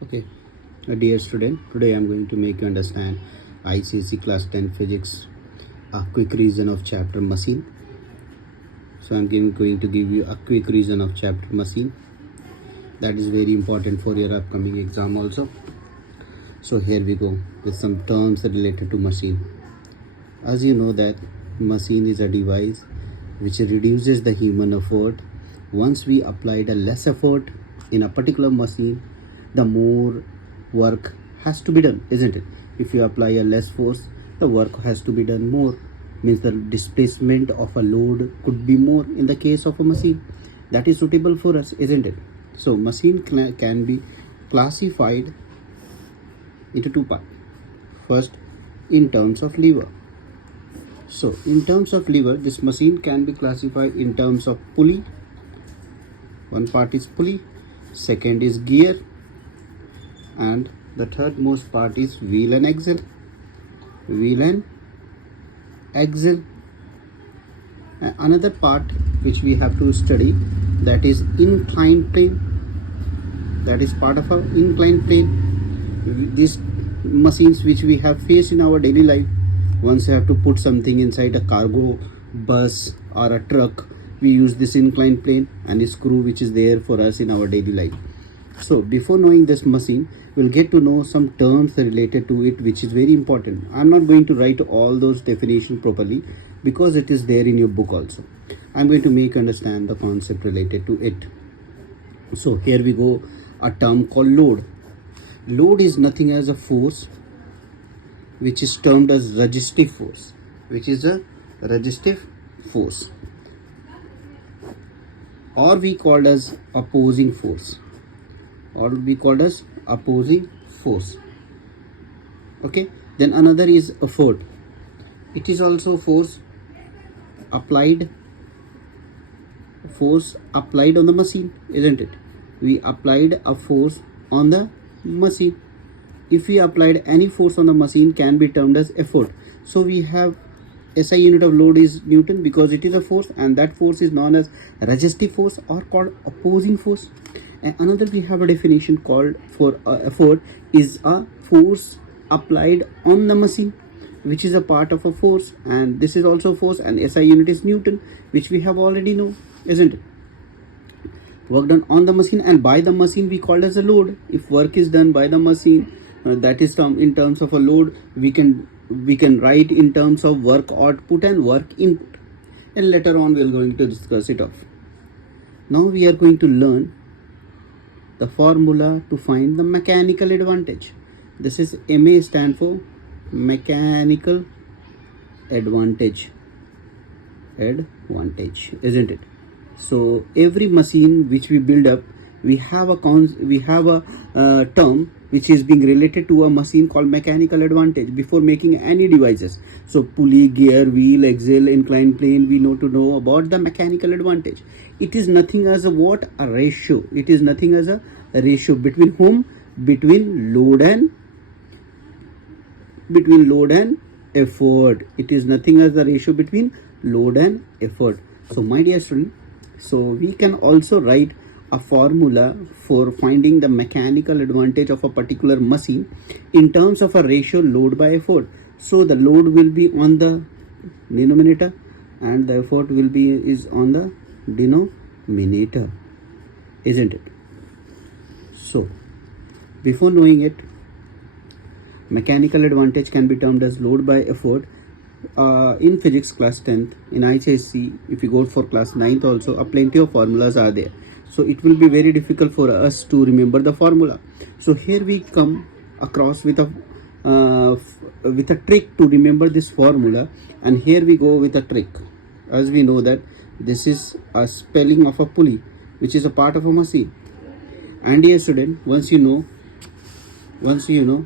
Okay, dear student, today I am going to make you understand ICC class 10 physics, a quick revision of chapter machine. So I am going to give you a quick revision of chapter machine. That is very important for your upcoming exam also. So here we go with some terms related to machine. As you know that machine is a device which reduces the human effort. Once we applied a less effort in a particular machine, the more work has to be done, isn't it? If you apply a less force, the work has to be done more. Means the displacement of a load could be more in the case of a machine. That is suitable for us, isn't it? So machine can be classified into two parts. First, in terms of lever. So in terms of lever, this machine can be classified in terms of pulley. One part is pulley, second is gear, and the third most part is wheel and axle. Wheel and axle. And another part which we have to study, that is inclined plane. That is part of our inclined plane. These machines which we have faced in our daily life, once you have to put something inside a cargo bus or a truck, we use this inclined plane and a screw which is there for us in our daily life. So before knowing this machine, we'll get to know some terms related to it, which is very important. I'm not going to write all those definitions properly because it is there in your book also. I'm going to make you understand the concept related to it. So here we go, a term called load. Load is nothing as a force which is termed as resistive force, which is a resistive force, or we called as opposing force, okay. Then another is effort. It is also force applied on the machine, isn't it? We applied a force on the machine. If we applied any force on the machine, can be termed as effort. So we have SI unit of load is Newton because it is a force, and that force is known as resistive force or called opposing force. And another we have a definition called for effort is a force applied on the machine, which is a part of a force, and this is also force, and SI unit is Newton, which we have already know, isn't it? Work done on the machine and by the machine we call as a load. If work is done by the machine, that is in terms of a load, we can write in terms of work output and work input, and later on we are going to discuss it off. Now we are going to learn the formula to find the mechanical advantage. This is MA stand for mechanical advantage, isn't it? So every machine which we build up, we have a term which is being related to a machine called mechanical advantage before making any devices. So pulley, gear, wheel, axle, inclined plane, we know about the mechanical advantage. It is nothing as a what? A ratio. It is nothing as a ratio between whom? Between load and effort. It is nothing as the ratio between load and effort. So my dear student, so we can also write a formula for finding the mechanical advantage of a particular machine in terms of a ratio load by effort. So the load will be on the denominator and the effort will be on the denominator, isn't it? So before knowing it, mechanical advantage can be termed as load by effort. In physics class 10th, in ICSE, if you go for class 9th also, plenty of formulas are there. So it will be very difficult for us to remember the formula. So here we come across with a trick to remember this formula, and here we go with a trick. As we know that this is a spelling of a pulley, which is a part of a machine. And dear student, once you know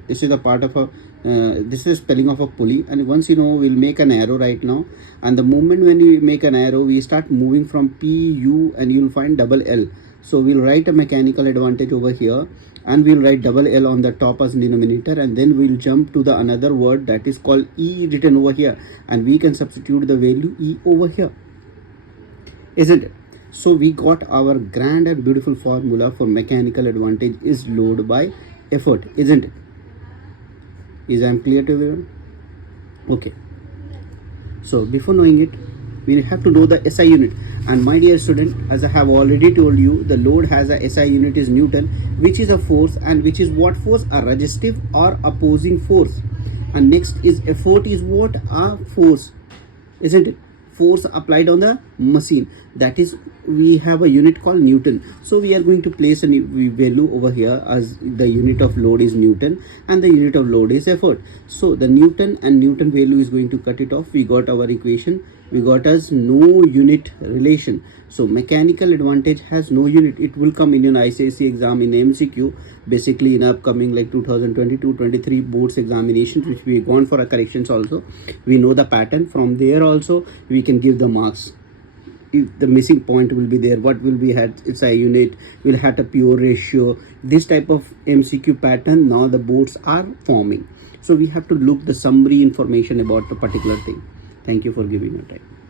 this is a part of a this is spelling of a pulley, and once we'll make an arrow right now, and the moment when we make an arrow, we start moving from P, U, and you'll find double L. So we'll write a mechanical advantage over here, and we'll write double L on the top as denominator, and then we'll jump to the another word that is called E written over here, and we can substitute the value E over here, isn't it? So we got our grand and beautiful formula for mechanical advantage is load by effort, isn't it? Is I'm clear to everyone? Okay. So before knowing it, we have to know the SI unit. And my dear student, as I have already told you, the load has a SI unit is Newton, which is a force, and which is what force? A resistive or opposing force. And next is effort is what? A force, isn't it? Force applied on the machine. That is, we have a unit called Newton. So we are going to place a value over here as the unit of load is Newton and the unit of load is effort. So the Newton and Newton value is going to cut it off. We got our equation. We got as no unit relation. So mechanical advantage has no unit. It will come in an Isce exam in MCQ, basically in upcoming like 2022-23 boards examinations, which we gone for a corrections also. We know the pattern. From there also we can give the marks. If the missing point will be there, what will be had SI unit, will have a pure ratio, this type of MCQ pattern now the boards are forming. So we have to look the summary information about the particular thing. Thank you for giving your time.